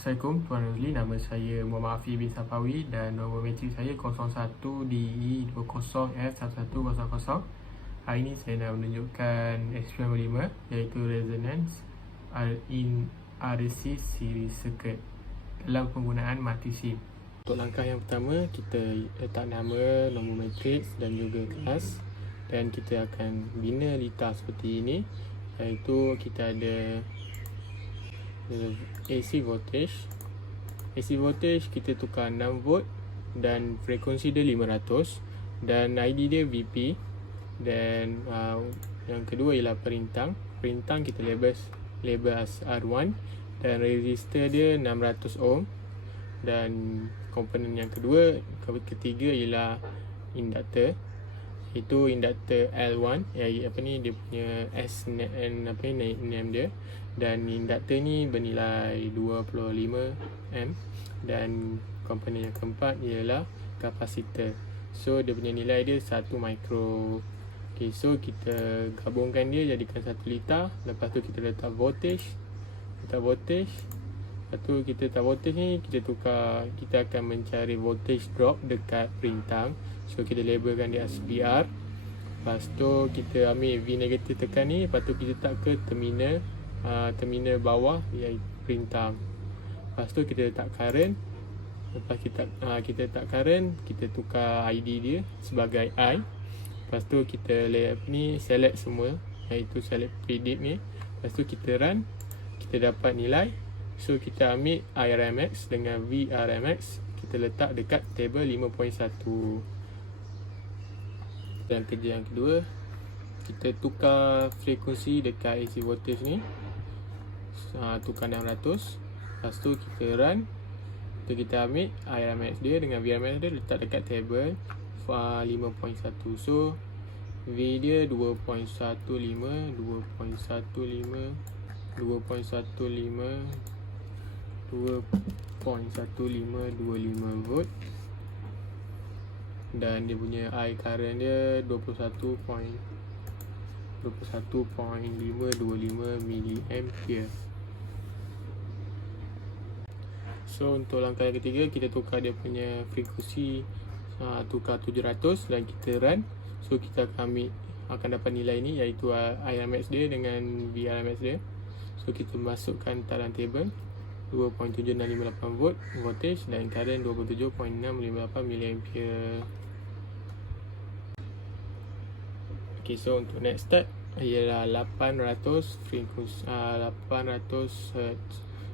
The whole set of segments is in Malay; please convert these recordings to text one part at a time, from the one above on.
Assalamualaikum Tuan Rozli, nama saya Muhammad Afi bin Safawi dan nombor metrik saya 01DE20F1100. Hari ini saya nak menunjukkan eksperimen 5 iaitu Resonance in RC Series Circuit dalam penggunaan multi-sim. Untuk langkah yang pertama, kita letak nama, nombor matriks dan juga kelas, dan kita akan bina litar seperti ini, iaitu kita ada AC voltage kita tukar 6 volt dan frekuensi dia 500 dan ID dia VP, dan yang kedua ialah perintang kita label as R1 dan resistor dia 600 ohm, dan komponen yang ketiga ialah induktor, itu induktor L1 dia punya name dia, dan induktor ni bernilai 25 ohm, dan komponen yang keempat ialah kapasitor, so dia punya nilai dia 1 mikro. Okay, so kita gabungkan dia jadikan satu litar. Lepas tu kita letak voltage, lepas tu kita letak voltage ni, kita akan mencari voltage drop dekat perintang, so kita labelkan dia as VR. Lepas tu kita ambil V negatif tekan ni, lepas tu kita letak ke terminal bawah iaitu perintang. Lepas tu kita letak current. Lepas kita letak current, kita tukar ID dia sebagai I. Lepas tu kita select semua, iaitu select predict ni. Lepas tu kita run, kita dapat nilai. So kita ambil IRMX dengan VRMX, kita letak dekat table 5.1. Dan kerja yang kedua, kita tukar frekuensi dekat AC voltage ni, tukar 600. Lepas tu kita run, kita ambil IRMX dia dengan VRMX dia, letak dekat table 5.1. So V dia 2.15 volt, dan dia punya I current dia 21.525 mA. So untuk langkah yang ketiga, kita tukar dia punya frekuensi, tukar 700 dan kita run. So kita akan dapat nilai ni, iaitu IRMX dia dengan VRMX dia. So kita masukkan dalam table 2.7658 volt voltage dan current 27.658 mA. Okay, so untuk next step ialah 800 Hz.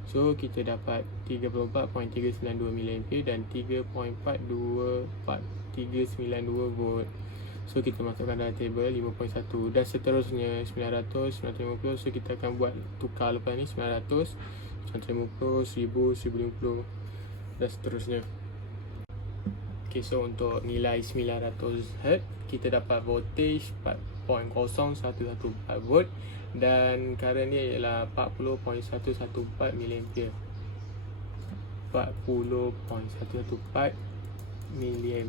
So kita dapat 34.392 mA dan 3.42492 volt. So kita masukkan dalam table 5.1 dan seterusnya 900, 950. So kita akan buat tukar lepas ni 900, 950, 1000, 1050 dan seterusnya. Okay, so untuk nilai 900 Hz, kita dapat voltage 4.0114 volt dan current dia ialah 40.114 mA. 40.114 mA.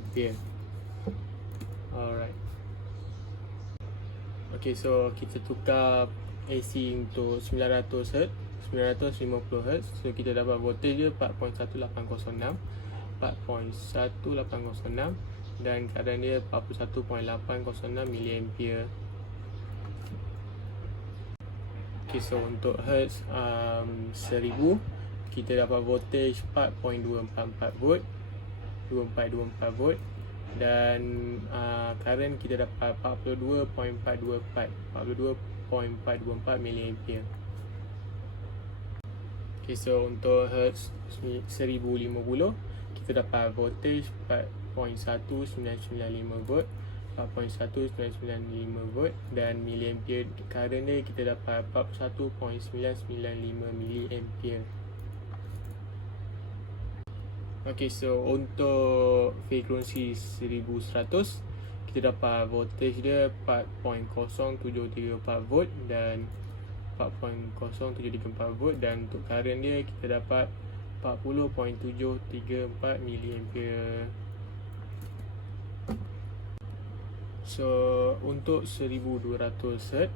Alright. Okay, so kita tukar AC untuk 900 Hz, 950 Hz. So kita dapat voltage dia 4.1806 dan kadang dia 41.806 mA. Okay, so untuk Hertz 1000, kita dapat voltage 4.244 volt, 2424 volt, dan current kita dapat 42.424 mA. Okay, so untuk Hertz 1050, kita dapat voltage 4.1995 volt, 4.1995 volt, dan miliampere current dia kita dapat 41.995 miliampere. Okay, so untuk frekuensi 1100, kita dapat voltage dia 4.0734 volt dan 4.0734 volt, dan untuk current dia kita dapat 40.734 miliampere. So untuk 1200 Hz,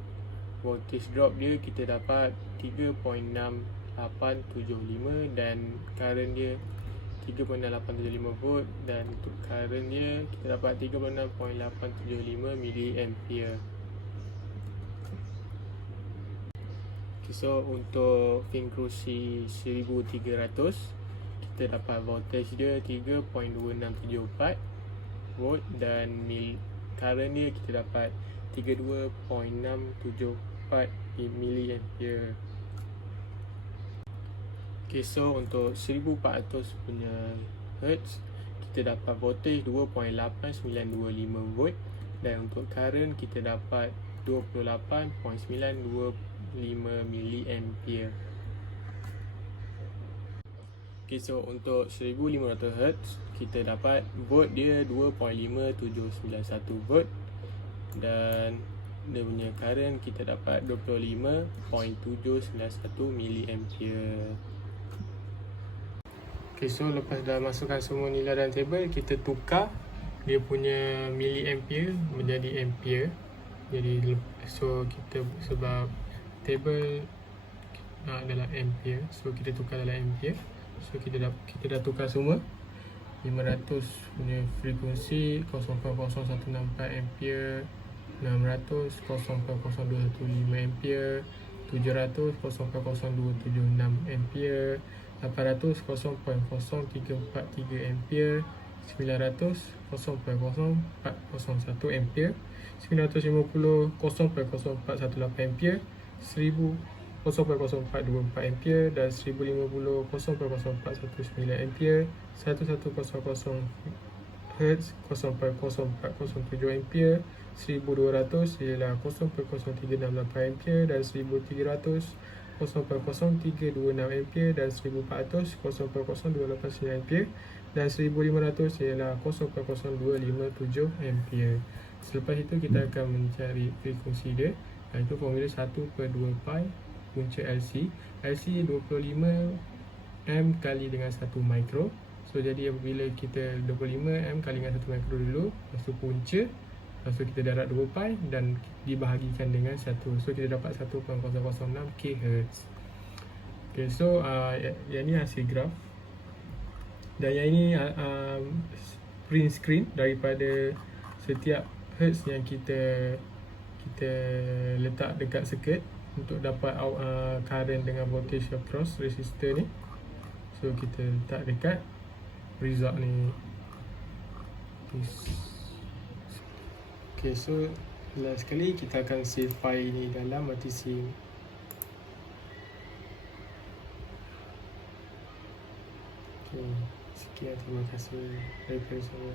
voltage drop dia kita dapat 3.68 3.875 dan current dia 3.875 volt, dan untuk current dia kita dapat 36.875 miliampere. Okay, so untuk Fincrosy 1300 kita dapat voltage dia 3.2674 volt dan current dia kita dapat 32.674 miliampere. Okay, so untuk 1400 punya Hertz kita dapat voltage 2.8925 volt dan untuk current kita dapat 28.925 miliampere. Okay, so untuk 1500 Hz kita dapat volt dia 2.5791 volt dan dia punya current kita dapat 25.791 miliampere. Okay, so lepas dah masukkan semua nilai dalam table, kita tukar dia punya miliampere menjadi ampere. Jadi so kita, sebab table adalah ampere, so kita tukar dalam ampere. So kita dah tukar semua. 500 punya frekuensi 0.0164 ampere, 600 0.0215 ampere, 700 0.0276 ampere, 800 0.0343 ampere, 900 0.0401 ampere, 950 0.0418 ampere, 1000 0.0424 ampere dan 1050 0.0419 ampere, 1100 Hz 0.0407 ampere, 1200 ialah 0.0368 ampere dan 1300 0.0326 ampere dan 1400 0.0289 ampere dan 1500 ialah 0.0257 ampere. Selepas itu kita akan mencari frekuensi dia, iaitu formula 1/2 pi punca LC. LC 25 M kali dengan 1 mikro. So jadi apabila kita 25 M kali dengan 1 mikro dulu, lepas tu punca, lepas tu kita darab 2 pi dan dibahagikan dengan 1. So kita dapat 1.006 kHz. Okay, so yang ni hasil graf. Dan yang ini print screen daripada setiap Hertz yang kita letak dekat circuit untuk dapat current dengan voltage across resistor ni. So kita letak dekat result ni. Okay, so last sekali kita akan save file ni dalam multisim. Okay, sekian, terima kasih daripada saya.